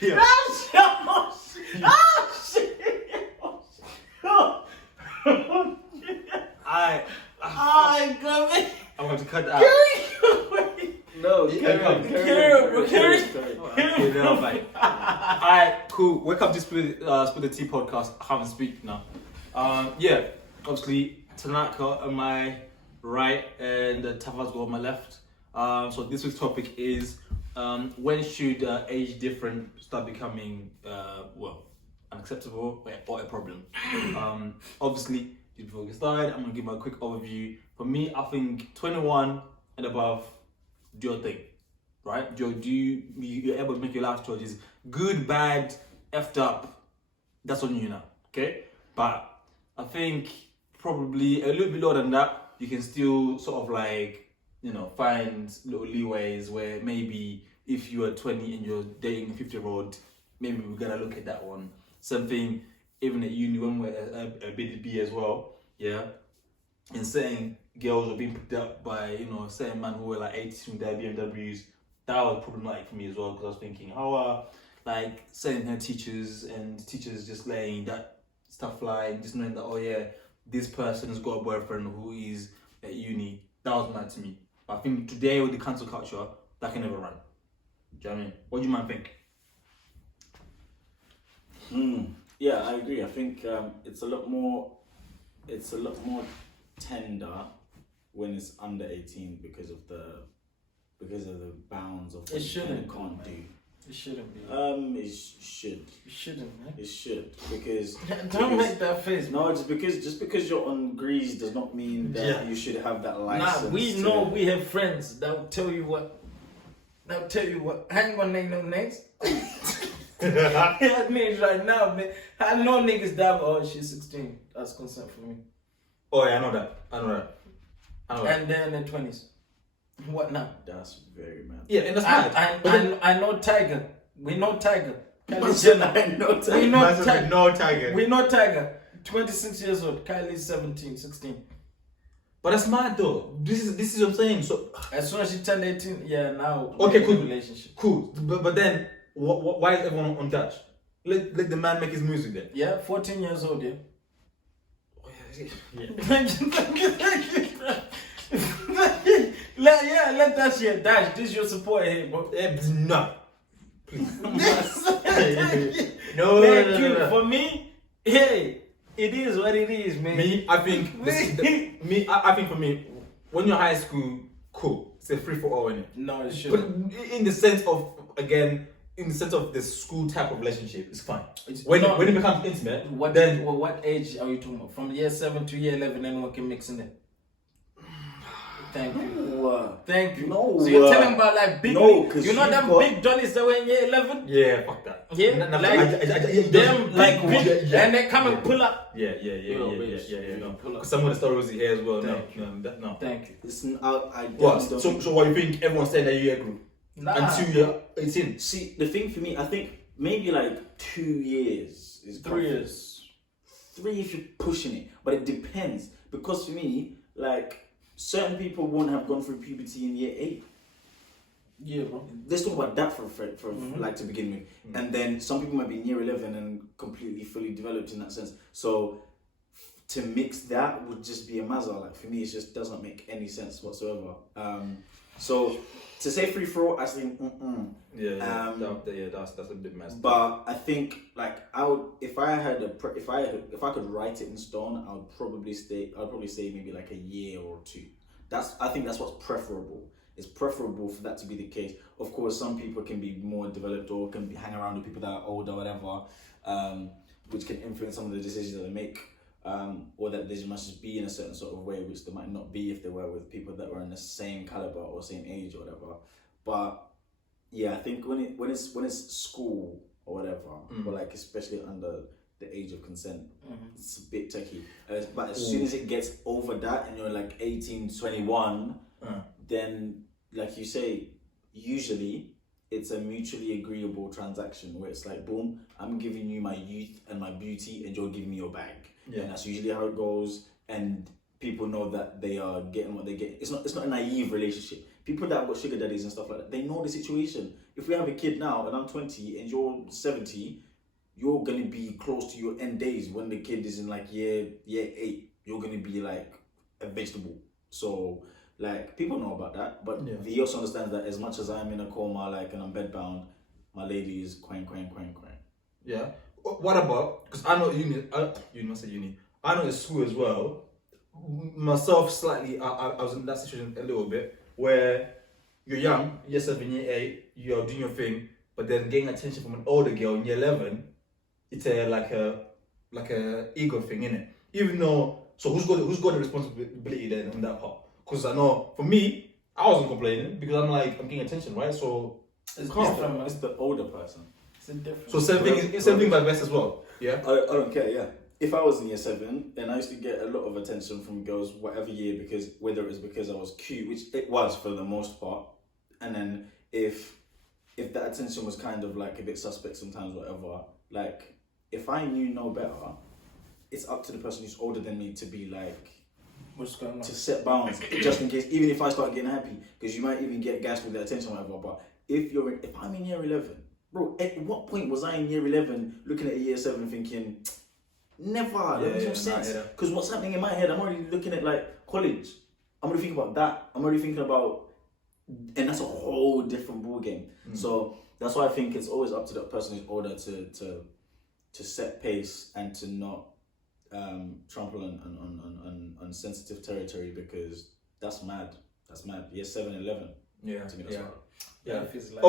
Yeah. I'm going to cut that out. No, carry on. Alright, cool. Welcome to Spill the Tea podcast. I haven't speak now. Yeah, obviously Tanaka on my right and Tavasgo on my left. So this week's topic is when should age difference start becoming unacceptable or a problem? Obviously, before we get started, I'm gonna give a quick overview. For me, I think 21 and above, do your thing, right? You're able to make your life choices, good, bad, effed up. That's on you now, okay? But I think probably a little bit lower than that, you can still sort of find little leeways where maybe if you are 20 and you're dating a 50-year-old, maybe we gotta look at that one. Something even at uni when we're a BDB as well, yeah. And certain girls were being picked up by certain men who were like 80 with their BMWs. That was problematic for me as well because I was thinking how are certain her teachers just laying that stuff just knowing that this person has got a boyfriend who is at uni. That was mad to me. I think today with the cancel culture, that can never run. Do you know what I mean? What do you man think? Yeah, I agree. I think it's a lot more tender when it's under 18 because of the bounds of what you can and can't do. It shouldn't be. It should. It shouldn't, man. It should because Don't make that face. No, just because you're on Grease does not mean that you should have that license. Nah, we know we have friends that will tell you what. I ain't gonna name no names. I have names right now, man. I know niggas die, but she's 16. That's consent for me. Oh yeah, I know that. And they're in their 20s. What now? That's very mad. Yeah, and that's mad. I know Tiger. We know Tiger. No Tiger. We know Tiger. 26 years old. Kylie's 17, 16. But that's mad though. This is what I'm saying. So as soon as she turned 18, now. Okay, cool. Relationship. Cool. But then why is everyone on touch? Let the man make his music then. Yeah, 14 years old. Yeah. Let that shit dash. This is your support here, bro. No. Please. No. For me, hey, it is what it is, man. I think for me, when you're high school, cool. It's a free for all, innit? No, it But shouldn't. in the sense of the school type of relationship, it's fine. When it becomes intimate, What age are you talking about? From year 7 to year 11, anyone can mix in it. Thank you. Thank you. No. So you're telling about big, because you know them big dollies that were in year 11? Yeah, fuck that. Yeah, them big, and they come and pull up. Yeah. No. Because someone that started Rosie here as well. No. Thank you. Listen, I What? So what you think? Everyone's staying at year group until you're 18. See, the thing for me, I think maybe 2 years is 3 years. 3 if you're pushing it, but it depends because for me, certain people won't have gone through puberty in year 8. Yeah, bro. Let's talk about that for to begin with, and then some people might be in year 11 and completely fully developed in that sense. So to mix that would just be a mazza. For me, it just doesn't make any sense whatsoever. So to say free for all, I think that's a bit messed. But I think I would if I could write it in stone, I would probably say maybe a year or 2. I think that's what's preferable. It's preferable for that to be the case. Of course, some people can be more developed or can hang around with people that are older, whatever, which can influence some of the decisions that they make, or that they must just be in a certain sort of way, which they might not be if they were with people that were in the same caliber or same age or whatever. But yeah, I think when it's school or whatever, or especially under the age of consent, it's a bit tricky. But as soon as it gets over that and you're 18, 21, then like you say, usually it's a mutually agreeable transaction where it's boom, I'm giving you my youth and my beauty and you're giving me your bag. Yeah. And that's usually how it goes, and people know that they are getting what they get. It's not a naive relationship. People that have got sugar daddies and stuff like that, they know the situation. if we have a kid now and I'm 20 and you're 70, you're gonna be close to your end days when the kid is in like year 8. You're gonna be like a vegetable. So like people know about that, but he also understands that as much as I'm in a coma, like, and I'm bedbound, my lady is quang. Yeah. What about, because I know uni, I know at school as well, myself slightly, I was in that situation a little bit, where you're young, year 7, year 8, you're doing your thing, but then getting attention from an older girl in year 11, it's like a ego thing, innit? Even though, so who's got the responsibility then on that part? Because I know, for me, I wasn't complaining, because I'm like, I'm getting attention, right? So, It's the older person. It's a different. so same thing by best as well, yeah? I don't care, yeah. If I was in year 7 and I used to get a lot of attention from girls whatever year, because whether it was because I was cute, which it was for the most part, and then if that attention was kind of like a bit suspect sometimes, whatever, like if I knew no better, it's up to the person who's older than me to be like, What's going on? to set bounds, just in case, even if I start getting happy, because you might even get gassed with the attention, whatever. But if I'm in year 11, bro, at what point was I in year 11 looking at a year 7 thinking, never, that makes no sense. Because what's happening in my head, I'm already looking at like college. I'm already thinking about that. I'm already thinking about, and that's a whole different ball game. So that's why I think it's always up to the person who's older to set pace and to not trample on sensitive territory, because that's mad. That's mad. Year 7, 11. Yeah. To me, that's wild. Yeah. If it's like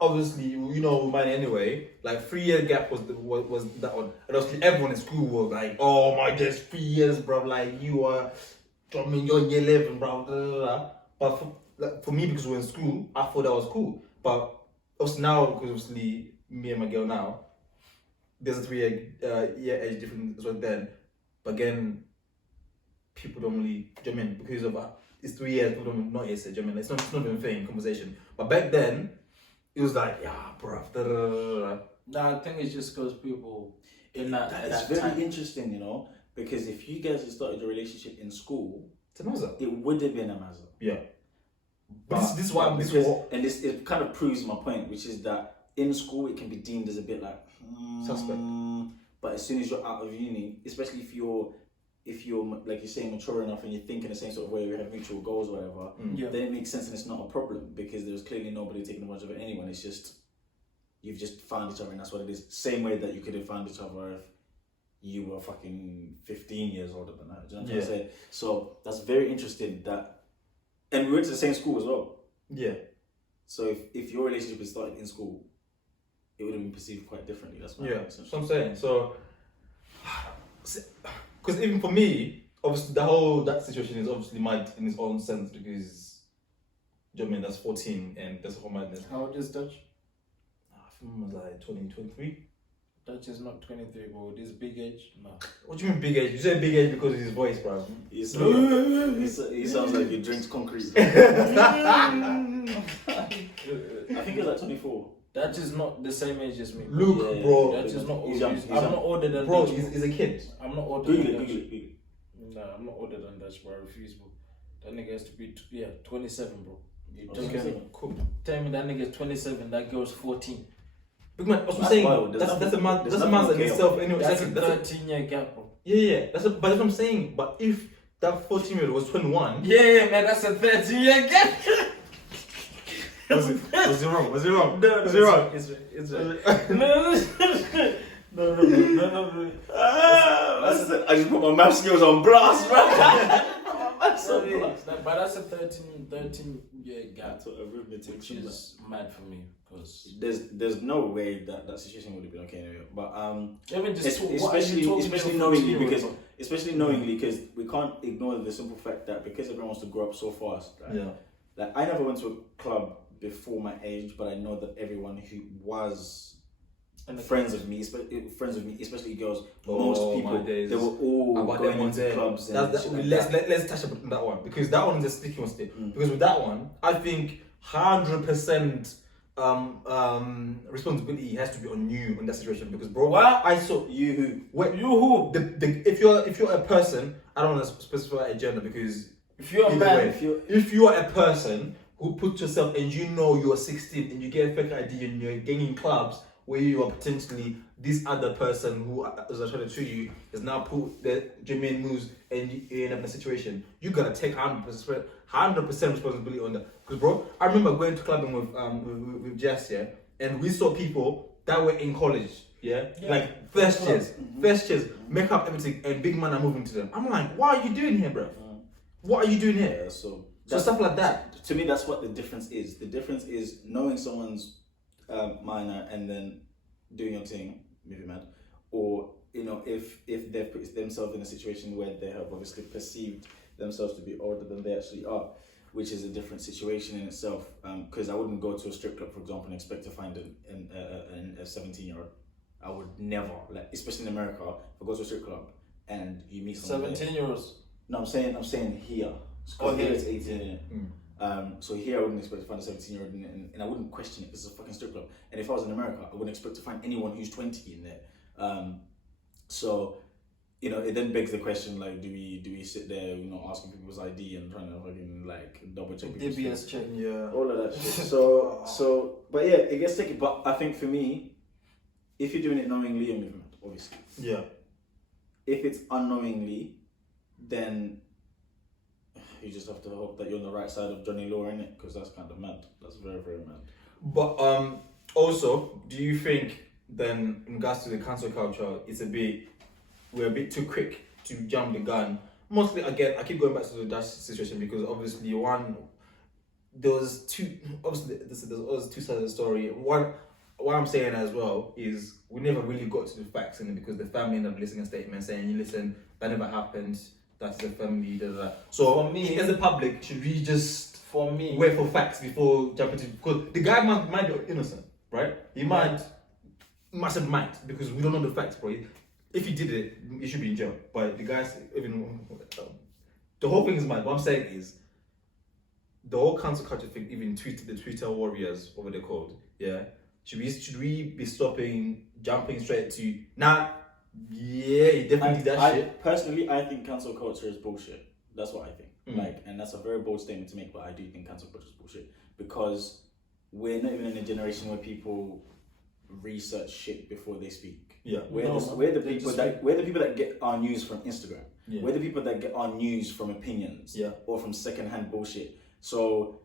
Obviously, you know mine anyway. Like 3-year gap was that one, and obviously everyone in school was like, "Oh my, there's 3 years, bro. Like you are, I mean, you're in year 11, bro." Blah, blah, blah. But for me, because we're in school, I thought that was cool. But obviously now, because obviously me and my girl now, there's a 3-year age difference as well then. But again, people don't really, do you know what I mean? Because of it's 3 years, people don't not yet say, do you know what I mean? It's not even a thing, conversation. But back then, it was like, yeah, bro. Nah, I think it's just because people in that It's that very time. interesting, you know, because if you guys had started a relationship in school, It's a mazza. it would have been a mazza. Yeah. But This is why it kind of proves my point, which is that in school it can be deemed as a bit like Suspect. But as soon as you're out of uni, especially if you're like you say mature enough and you think in the same sort of way, we have mutual goals or whatever, then it makes sense and it's not a problem, because there's clearly nobody taking advantage of it anyone. It's just you've just found each other and that's what it is. Same way that you could have found each other if you were fucking 15 years older than that. Do you know what I'm trying to say? So that's very interesting that, and we went to the same school as well. Yeah. So if your relationship had started in school, it would have been perceived quite differently. That's what That's what I'm saying. So, because even for me, obviously that situation is obviously mad in its own sense, because, do you know what I mean, that's 14 and that's whole madness. How old is Dutch? I think it was like 20, 23. Dutch is not 23, bro. This big age, no. What do you mean big age? You say big age because of his voice, bro. he sounds like he drinks concrete. I think he's like 24. That is not the same age as me. Look, Yeah, bro. That is not He's older. young, he's I'm young. not older than Bro, Dutch. he's a kid. I'm not older Google than it, Dutch. Google it. No, I'm not older than Dutch, bro. I refuse, bro. That nigga has to be 27, bro. You tell Okay. me, Cool. tell me that nigga's 27, that girl's 14. Big man, that's what I'm That's saying. wild. There's That's a nothing- man. there's That's a nothing man's in okay itself. Anyway, That's a that's a 13-year gap, bro. yeah. That's what I'm saying. But if that 14-year-old was 21, Yeah, man, that's a 13-year gap. was it wrong? Was it wrong? No, Was it wrong? It's right. No. I just put my math skills on blast, man. But that's a 13-year gap, That's what arithmetic which is mad for me, because There's no way that situation would have been okay anyway. But even just what are you talking especially about knowingly, 14-year-old, because bro? especially knowingly, because we can't ignore the simple fact that because everyone wants to grow up so fast, right? Yeah. Like I never went to a club before my age, but I know that everyone who was And the friends of me, especially girls, Oh, most my people, days. they were all About going them ones into there. clubs. And shit like Let's that. let's touch upon that one, because that one is a sticky one still. Because with that one, I think 100% responsibility has to be on you in that situation. Because bro, What? I saw You who? what you who if you're a person, I don't want to specify a gender because If you're a either man, way, if you are a person who put yourself and you know you're 16 and you get a fake ID and you're getting clubs where you are potentially this other person who is trying to treat you is now put the Jermaine moves and you end up in a situation. You gotta take 100% responsibility on that. Because bro, I remember going to clubbing with Jess, yeah, and we saw people that were in college, yeah, like first years, make up everything, and big man are moving to them. I'm like, what are you doing here, bro? What are you doing here? Yeah, so stuff like that. To me, that's what the difference is. The difference is knowing someone's minor and then doing your thing, movie mad, or if they've put themselves in a situation where they have obviously perceived themselves to be older than they actually are, which is a different situation in itself. Because I wouldn't go to a strip club, for example, and expect to find a 17-year-old. I would never, like, especially in America, if I go to a strip club and you meet someone 17-year-olds. No, I'm saying here. Here it's 18. So here I wouldn't expect to find a 17-year-old and I wouldn't question it because it's a fucking strip club. And if I was in America, I wouldn't expect to find anyone who's 20 in there. So, it then begs the question, like, do we sit there, asking people's ID and trying to fucking like double check DBS check. Yeah. all of that shit. So, but yeah, it gets tricky. But I think for me, if you're doing it knowingly, you're moving, obviously. Yeah. If it's unknowingly, then you just have to hope that you're on the right side of Johnny Law, innit? Because that's kind of mad. That's very, very mad. But also, do you think then in regards to the cancel culture, we're a bit too quick to jump the gun? Mostly, again, I keep going back to the Dash situation because obviously there's two sides of the story. One, what I'm saying as well is we never really got to the facts in it because the family ended up releasing a statement saying, listen, that never happened. That's the family. So For me, as a public, should we just wait for facts before jumping to? Because the guy might be innocent, right? He mustn't mind because we don't know the facts, bro. If he did it, he should be in jail. But the guys, even the whole thing is mad. What I'm saying is, the whole cancel culture thing, even the Twitter warriors, whatever they're called, yeah. Should we be jumping straight to nah? Yeah, he definitely did that shit. Personally, I think cancel culture is bullshit. That's what I think. And that's a very bold statement to make, but I do think cancel culture is bullshit because we're not even in a generation where people research shit before they speak. Yeah, we're the people that get our news from Instagram. Yeah. We're the people that get our news from opinions. Yeah. Or from secondhand bullshit. So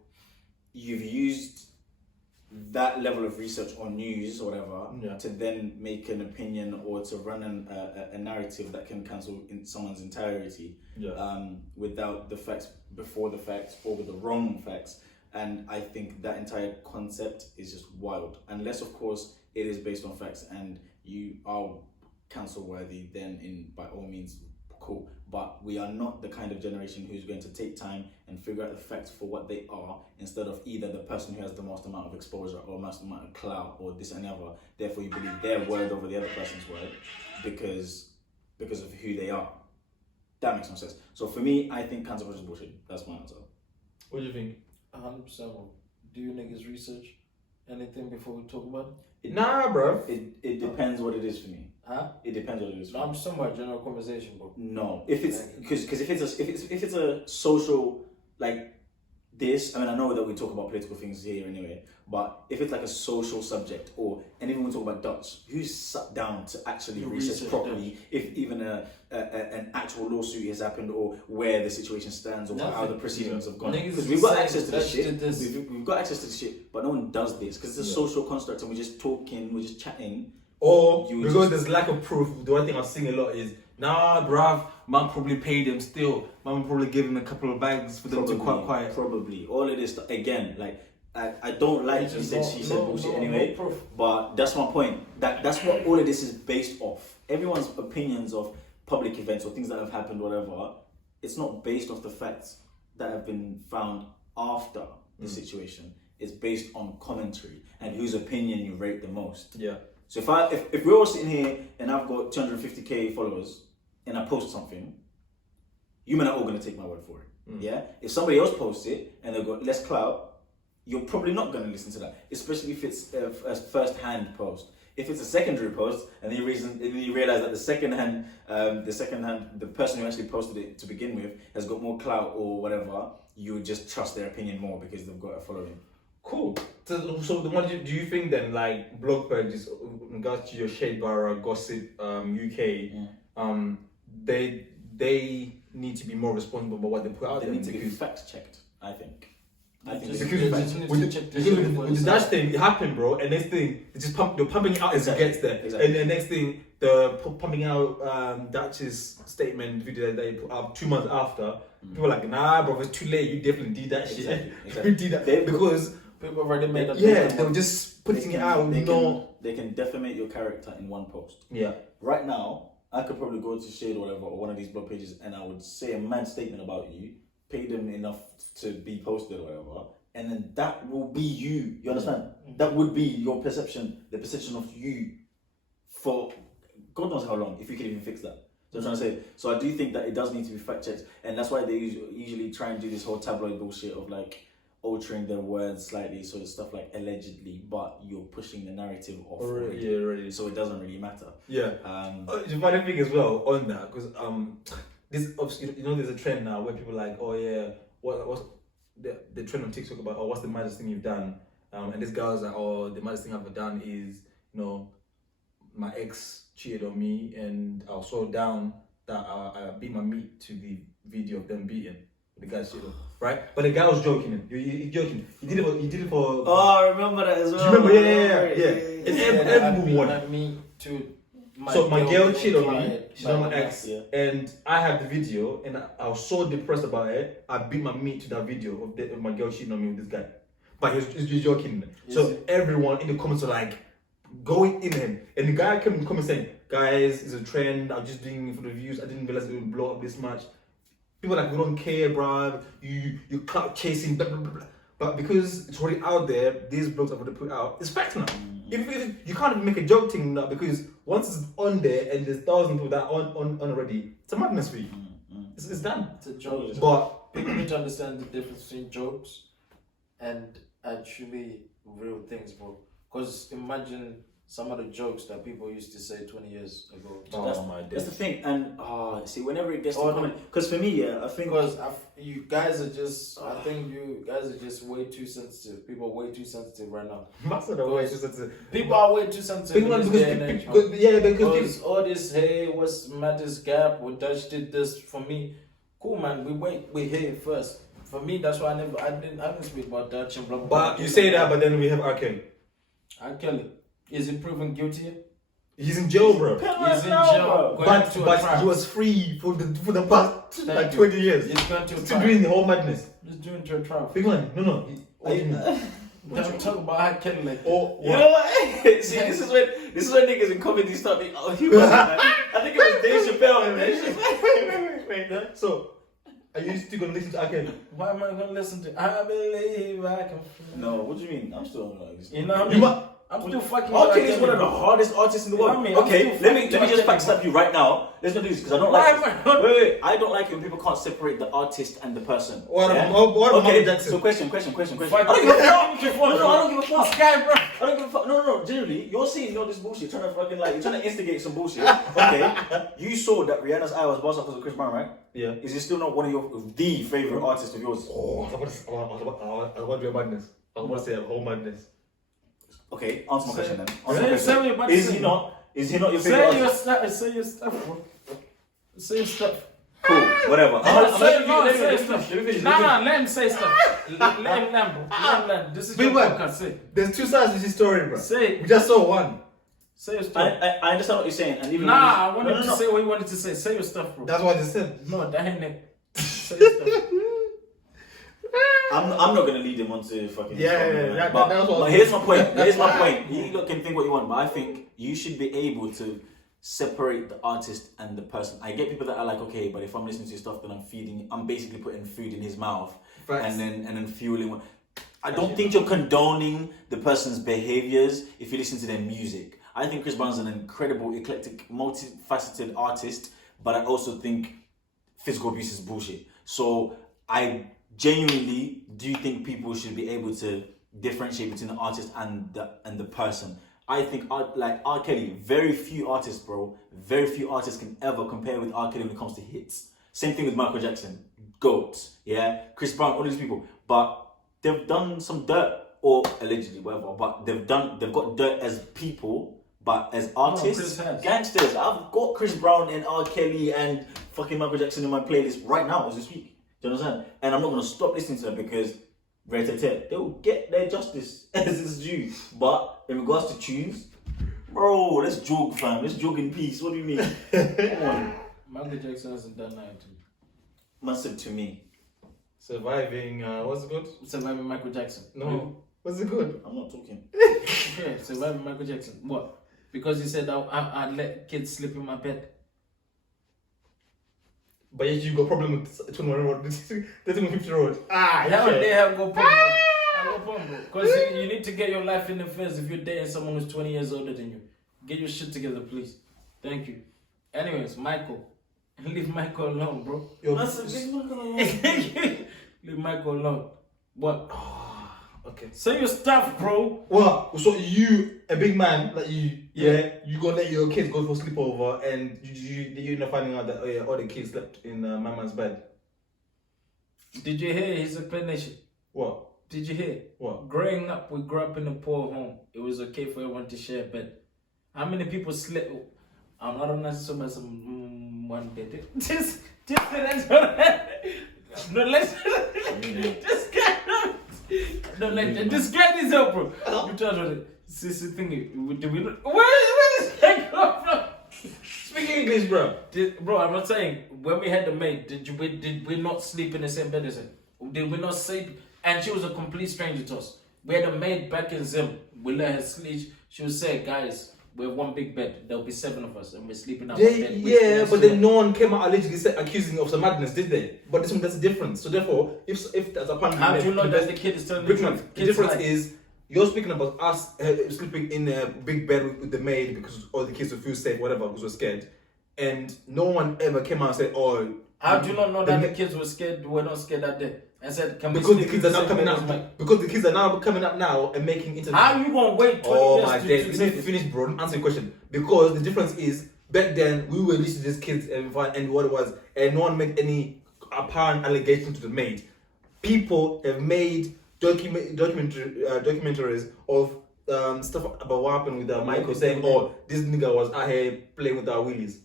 you've used that level of research on news or whatever to then make an opinion or to run a narrative that can cancel in someone's entirety without the facts before the facts or with the wrong facts. And I think that entire concept is just wild. Unless, of course, it is based on facts and you are cancel worthy, then by all means, cool. But we are not the kind of generation who's going to take time and figure out the facts for what they are instead of either the person who has the most amount of exposure or most amount of clout or this and the other. Therefore, you believe their word over the other person's word because of who they are. That makes no sense. So for me, I think cancel culture is bullshit. That's my answer. What do you think? 100%. Do you niggas research anything before we talk about it? Nah, bro. It depends what it is for me. Huh? It depends what it is for I'm just talking about general conversation, bro. No, if it's because if it's a social like this, I mean I know that we talk about political things here anyway, but if it's like a social subject and even when we talk about Dutch, who's sat down to actually research properly if even an actual lawsuit has happened or where the situation stands or how the proceedings have gone? Because we've got access to this shit. We've got access to this shit, but no one does this because it's a social construct and we're just talking, we're just chatting. Or because there's lack of proof, the one thing I'm seeing a lot is, nah, bruv, man probably paid them still. Man probably gave them a couple of bags for them to keep quiet. Probably. All of this, again, like, I don't like she said bullshit anyway, but that's my point. That's what all of this is based off. Everyone's opinions of public events or things that have happened, whatever, it's not based off the facts that have been found after the situation. It's based on commentary and whose opinion you rate the most. Yeah. So if we're all sitting here and I've got 250k followers and I post something, you men are all going to take my word for it. Yeah? If somebody else posts it and they've got less clout, you're probably not going to listen to that, especially if it's a first-hand post. If it's a secondary post and then you realize that the person who actually posted it to begin with has got more clout or whatever, you would just trust their opinion more because they've got a following. Cool. So the one do you think then, like blog pages in regards to your Shade Barra, Gossip, UK, they need to be more responsible about what they put out They there, need to be because fact checked. I think. I think Just- they just- need to be just fact- need with to the, check the because shit with, for with the yourself. Dash thing, it happened, bro. And next thing, they just they're pumping it out as Exactly, it gets there. exactly. And the next thing, the pumping out Dash's statement video that they put up 2 months after. People are like, nah, bro, it's too late. You definitely did that Exactly, shit. exactly. You did that They- because People already made up. yeah, they were just putting it out. They can defamate your character in one post. Yeah. Right now, I could probably go to Shade or whatever, or one of these blog pages, and I would say a mad statement about you, pay them enough to be posted or whatever, and then that will be you. You understand? That would be your perception, the perception of you for God knows how long, if you can even fix that. So I'm trying to say. So I do think that it does need to be fact checked, and that's why they usually try and do this whole tabloid bullshit of like altering their words slightly, so it's stuff like allegedly, but you're pushing the narrative off already. Yeah, already. So it doesn't really matter. Yeah. The funny thing as well on that, because this obviously, you know, there's a trend now where people are like, oh yeah, what's the trend on TikTok about, oh, what's the maddest thing you've done? And this guy was like, oh, the maddest thing I've ever done is, you know, my ex cheated on me, and I was so down that I beat my meat to the video of them beating the guy's cheated on, right? But the guy was joking. You're joking. He did it for. Oh, I remember that as well. Do you remember? Yeah. It's everyone. I me to. So my girl cheated on me. client, She's not my ex, yeah. and I have the video, and I was so depressed about it. I beat my meat to that video of my girl cheating on me with this guy, but he's joking. So everyone in the comments are like going in him, and the guy came in the comments saying, "Guys, it's a trend. I'm just doing it for the views. I didn't realize it would blow up this much." People are like, "We don't care, bro. You clout chasing, blah blah blah." Blah. But because it's already out there, these blogs are going to put out. It's facts now. If you can't even make a joke thing now, because once it's on there and there's thousands of that on already, it's a madness for you. It's done. It's a joke. But People need to understand the difference between jokes and actually real things, bro. Because imagine some of the jokes that people used to say 20 years ago. That's the thing, and see, whenever it gets to comment, because for me, yeah, I think Because you guys are just, I think you guys are just way too sensitive. People are way too sensitive right now. People are way too sensitive in this day and age, man. Because all this, hey, what's matters gap? What Dutch did this for me? Cool, man. We hear it first. For me, that's why I didn't speak about Dutch and blah blah. But you say that, but then we have R. Kelly. R. Kelly, is he proven guilty? He's in jail, bro. He's in jail. But he was free for the past like you. 20 years. He's going to a Still trial. doing the whole madness. He's doing to a trial. Big man, no. Don't talk about R. Kelly like. Oh, you know what? See, this is when niggas in comedy start being humorous. I think it was Dave Chappelle. Man. So, are you still gonna listen to R. Kelly? Why am I gonna listen to? I believe I can. No, what do you mean? I'm still like this. You know what I mean? I'm still fucking. R. Kelly is one of the hardest artists in the world. You know what I mean? Okay, I'm let me still just fucking- backstab you right now. Let's not do this because I don't Why like. am I not- Wait. I don't like it when people can't separate the artist and the person. What yeah? about Michael Okay, Jackson? so question. I don't give a Fuck. fuck. No, I don't give a This fuck. guy, bro. I don't give a fuck. No. Generally, you're seeing all this bullshit, trying to fucking like, you're trying to instigate some bullshit. Okay, you saw that Rihanna's eye was bossed up because of Chris Brown, right? Yeah. Is he still not one of the favorite artists of yours? Oh, I was about to do a madness. I was about to say a whole madness. Okay, answer my question then. Answer my Say question. what you're about to Is say. he not? Is he not your favorite Say artist? your stuff. Say your stuff, bro. Say your stuff. Cool, whatever. Say stuff. Nah, let him say stuff. Let him land, bro. Let him land. This is your Big man. podcast. Say. There's two sides to this story, bro. Say. We just saw one. Say your stuff. I understand what you're saying, and even Nah, I wanted No. to say what you wanted to say. Say your stuff, bro. That's what I just said. No, that ain't it. Say your stuff. I'm not gonna lead him onto fucking. Yeah, But that's what I was here's my point. Here's my point. You lot can think what you want, but I think you should be able to separate the artist and the person. I get people that are like, okay, but if I'm listening to your stuff, then I'm basically putting food in his mouth, Facts. and then fueling. I don't think you're condoning the person's behaviors if you listen to their music. I think Chris Brown's an incredible, eclectic, multifaceted artist, but I also think physical abuse is bullshit. So I genuinely do think people should be able to differentiate between the artist and the person. I think like R. Kelly, very few artists can ever compare with R. Kelly when it comes to hits. Same thing with Michael Jackson. goats, yeah, Chris Brown, all these people, but they've done some dirt, or allegedly, whatever. But they've got dirt as people, but as artists, gangsters. I've got Chris Brown and R. Kelly and fucking Michael Jackson in my playlist right now as we speak. Do you understand? And I'm not gonna stop listening to them because they will get their justice as it's due. But in regards to tunes, bro, let's jog, fam. Let's jog in peace. What do you mean? Come on. Michael Jackson hasn't done that to me. Massive to me. Surviving, what's it good? Surviving Michael Jackson. No. What's it good? I'm not talking. Yeah, surviving Michael Jackson. What? Because he said I'd let kids sleep in my bed. But yet you got problem with 21 road, 50 road. Ah, That one okay. they have go problem. I go problem. Because you need to get your life in the first if you're dating someone who's 20 years older than you. Get your shit together, please. Thank you. Anyways, Michael. Leave Michael alone, bro. Yo, Leave Michael alone. What? okay. Say your stuff, bro. What? So you, a big man like you, you gonna let your kids go for sleepover and you're not finding out that all the kids slept in my man's bed? Did you hear his explanation? What? Did you hear? What? Growing up, we grew up in a poor home. It was okay for everyone to share a bed. How many people slept? I'm not on so much one bed. Just let's no, let's just get no, like this guy is up, bro. You try to see thing. Do we not? Where is that come from? Speak English, bro. Bro, I'm not saying when we had the maid, did we not sleep in the same bed as her? Did we not sleep? And she was a complete stranger to us. We had a maid back in Zim. We let her sleep. She would say, guys, we have one big bed. There'll be 7 of us, and we're sleeping out one bed. Yeah, but then no one came out allegedly accusing of some madness, did they? But this one, that's the difference. So therefore, if that's a plan, How do you know that the kid is telling the truth? The difference is you're speaking about us sleeping in a big bed with the maid because all the kids would feel safe, whatever, because we're scared, and no one ever came out and said, "Oh." How do you not know that the kids were scared? We're not scared that day. I said, "Can we?" Because the kids are now coming out. Because the kids are now coming up now and making internet. How you gonna wait 20 Oh years my to days! Let me finish, bro. Answer the question. Because the difference is back then we were listening to these kids and what it was, and no one made any apparent allegation to the maid. People have made documentaries of stuff about what happened with Michael saying, "Oh, this nigga was out here playing with our wheelies."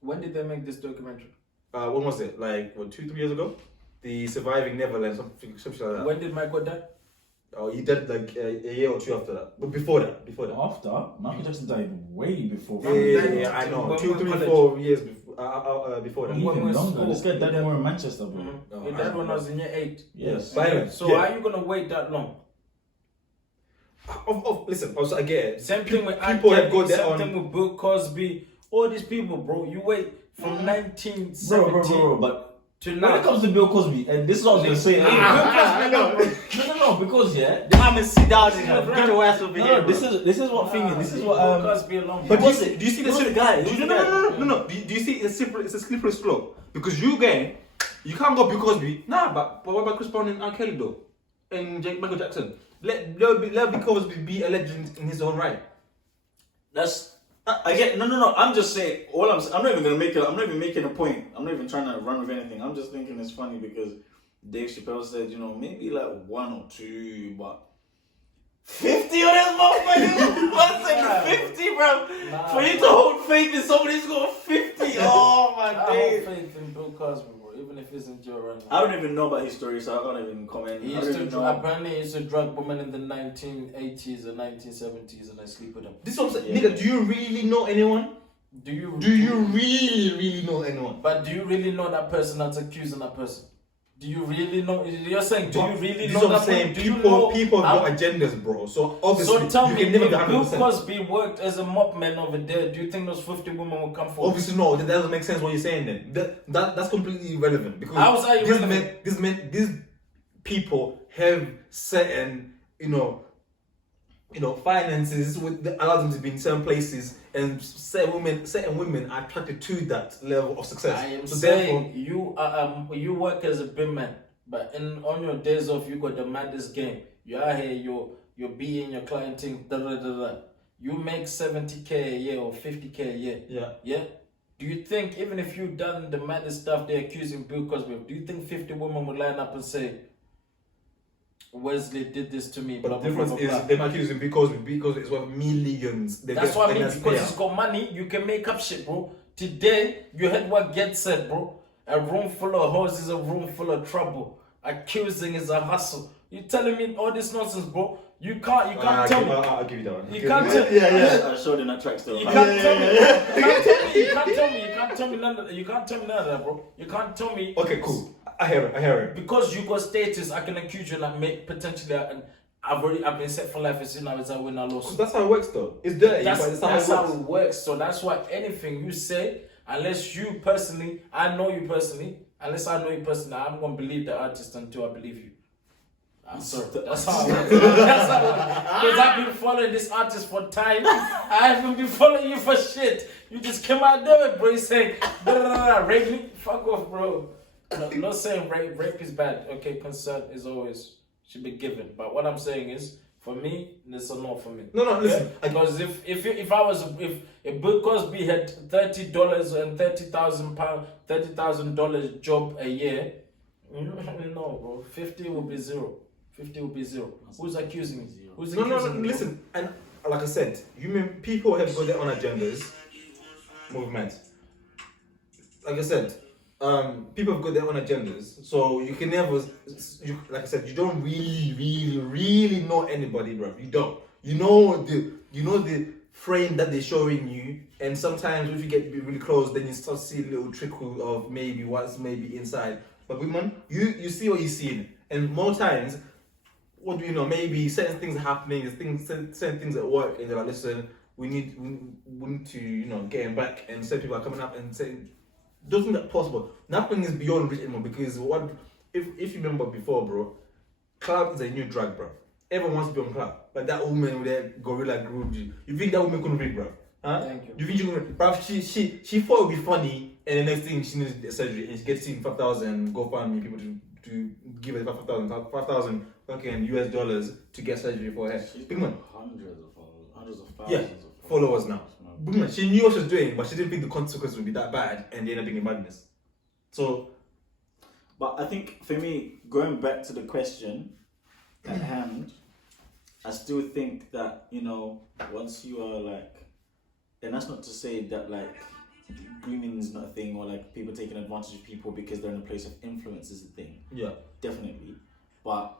When did they make this documentary? When was it? Like 2-3 years ago? The Surviving Neverland, something like that. When did Michael die? Oh, he died like a year or 2 after that. But before that. After Michael Jackson died way before. Yeah, I know. When 2, we were 3, college. 4 years before that. When we were Even longer. school. This guy died when we were in Manchester, bro. Your dad when I was in year 8. Yes. But anyway, So yeah. why are you gonna wait that long? Listen, also I get it. Same thing with People have Kelly, got their same own. thing with Bill Cosby. All these people, bro. You wait from 1970 Bro, but to when now. it comes to Bill Cosby, and this is what I was gonna say. I know. No, because yeah. I'm gonna sit down and get your ass over here. No, this is what thing. This is what Bill Cosby alone. But What's do it? you see the Who's the slip- guy? do Who's you- the guy? No. Do you see it's a slippery slope? Because you again, you can't go Bill Cosby. Nah, but what about Chris Brown and R. Kelly though? And Michael Jackson? Let Bill Cosby be a legend in his own right. That's I get no. I'm just saying. I'm not even gonna make it. I'm not even making a point. I'm not even trying to run with anything. I'm just thinking it's funny because Dave Chappelle said, maybe like 1 or 2, but 50 on this motherfucker. What's like 50, bro? For you to hold faith in somebody who's got 50. Oh my I hold days. faith in Bill Cosby, bro. Even if he's in jail right now. I don't even know about his story, so I can't even comment. He I don't used even to know. apparently he used to drug women in the 1980s or 1970s and I sleep with them. This is what I'm saying. Yeah. Nigga, do you really know anyone? Do you really know anyone? But do you really know that person that's accusing that person? Do you really know? You're saying, do you really This know is what that I'm saying. person? Do you People know have how- got agendas, bro. So obviously, So tell you me, can never if be Bill 100%. Cosby worked as a mop man over there, do you think those 50 women would come forward? Obviously, no. That doesn't make sense what you're saying. Then that's completely irrelevant because How is that irrelevant? these people have certain finances that allow them to be in certain places, and certain women are attracted to that level of success. I am so saying you work as a bin man, but on your days off you got the maddest game. You're out here, you're being your client thing, da da da da. You make 70K a year or 50K a year. yeah. Yeah. Do you think even if you done the maddest stuff they're accusing Bill Cosby of, do you think 50 women would line up and say, Wesley did this to me? But blah, the blah, difference blah, blah, is blah. they're not accusing because it's worth millions. They That's get what I mean, finance because payout. he's got money, you can make up shit, bro. Today, you heard what Get said, bro. A room full of hoes is a room full of trouble. Accusing is a hustle. You telling me all this nonsense, bro? You can't tell me. I'll give you that one. You can't tell I showed in that track still. You can't tell me. You can't tell me none of that. You can't tell me none of that, bro. You can't tell me. Okay, cool. I hear it. Because you got status, I can accuse you like potentially. And I've been set for life as soon as I win a lawsuit. That's how it works, though. It's dirty, but it's That's how how it it works. works. So that's why anything you say, unless you personally, I know you personally, unless I know you personally, I'm gonna believe the artist until I believe you. I'm sorry. That's how it works. That's how it works. Because I've been following this artist for time. I haven't been following you for shit. You just came out there, bro. You saying, rape me? Fuck off, bro. No, not saying rape. Rape is bad. Okay, consent is always should be given. But what I'm saying is, for me, it's a no for me. No, listen. Because if Bill Cosby had $30 and $30,000 job a year, no, bro, 50 will be zero. 50 will be zero. Who's accusing me? Who's No, accusing me? listen. And like I said, people have got their own agendas. Movement. Like I said, people have got their own agendas. So you can never, like I said, you don't really know anybody, bro. You don't. You know the frame that they're showing you, and sometimes if you get really close, then you start to see a little trickle of maybe what's maybe inside. But women, you see what you're seeing, and more times, what do you know? Maybe certain things are happening, certain things at work, and they're like, listen, we need to get him back, and certain people are coming up and saying, doesn't that possible? Nothing is beyond reach anymore, because if you remember before, bro, club is a new drug, bro. Everyone wants to be on club. Like that woman with that gorilla groove. You think that woman couldn't read, bro? Huh? Thank you. You think she couldn't? Bro, she thought it would be funny, and the next thing she needs surgery, and she gets seen 5,000 GoFundMe people to give her 5,000 fucking US dollars to get surgery for her. She's Big got man. hundreds of followers, hundreds of Yeah, thousands of followers now. Big man. She knew what she was doing, but she didn't think the consequences would be that bad, and they ended up being madness. So, But I think for me, going back to the question at hand, I still think that, once you are like, and that's not to say that like grooming is not a thing, or like people taking advantage of people because they're in a place of influence is a thing. yeah. Definitely. But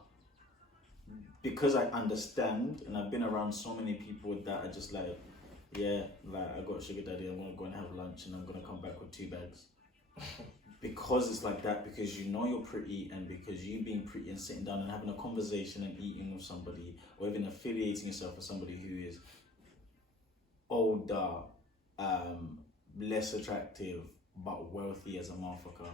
because I understand, and I've been around so many people that are just like, yeah, like I got a sugar daddy, I'm gonna go and have lunch and I'm gonna come back with 2 bags. Because it's like that, because you know you're pretty, and because you being pretty and sitting down and having a conversation and eating with somebody, or even affiliating yourself with somebody who is older, less attractive, but wealthy as a motherfucker.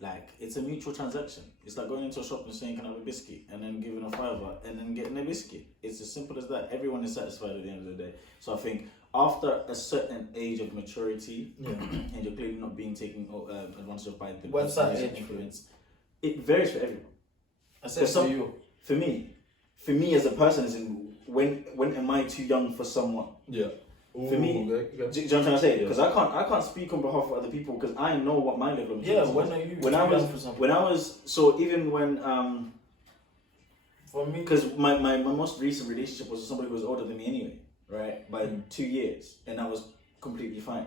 Like, it's a mutual transaction. It's like going into a shop and saying, can I have a biscuit? And then giving a $5 and then getting a biscuit. It's as simple as that. Everyone is satisfied at the end of the day. So I think after a certain age of maturity, and you're clearly not being taken advantage of by the What's person that who's age? influence, it varies for everyone. I said For to you. For me as a person, is in when am I too young for someone? Yeah. For me, okay. Do you know what I'm trying to say? Because I can't speak on behalf of other people, because I know what my level of Yeah, maturity when is. are you When too I young for something? when I was so even when For me, because my most recent relationship was with somebody who was older than me anyway, right, by 2 years, and that was completely fine.